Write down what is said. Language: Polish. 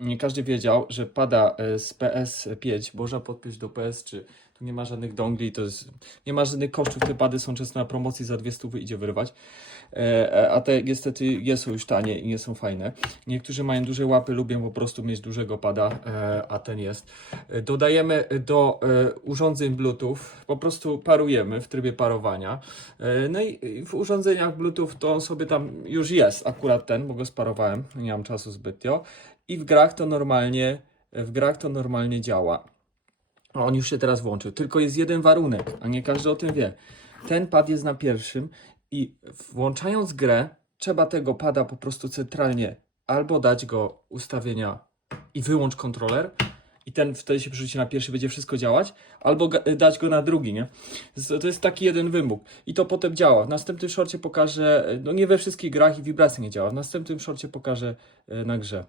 nie każdy wiedział, że pada e, z PS5, można podpiąć do PS3. Tu nie ma żadnych dongli, to jest, nie ma żadnych kosztów, te pady są często na promocji, za dwie stówy idzie wyrwać. E, e, a te niestety nie są już tanie i nie są fajne. Niektórzy mają duże łapy, lubią po prostu mieć dużego pada, e, a ten jest. E, Dodajemy do e, urządzeń Bluetooth, po prostu parujemy w trybie parowania. E, No i w urządzeniach Bluetooth to on sobie tam już jest, akurat ten, bo go sparowałem, nie mam czasu zbytnio. I w grach to normalnie, w grach to normalnie działa. On już się teraz włączył. Tylko jest jeden warunek, a nie każdy o tym wie. Ten pad jest na pierwszym i włączając grę, trzeba tego pada po prostu centralnie albo dać go ustawienia i wyłącz kontroler i ten wtedy się przerzuci na pierwszy, będzie wszystko działać, albo dać go na drugi, nie? To jest taki jeden wymóg i to potem działa. W następnym szorcie pokażę, no nie we wszystkich grach i wibracja nie działa, w następnym szorcie pokażę e, na grze.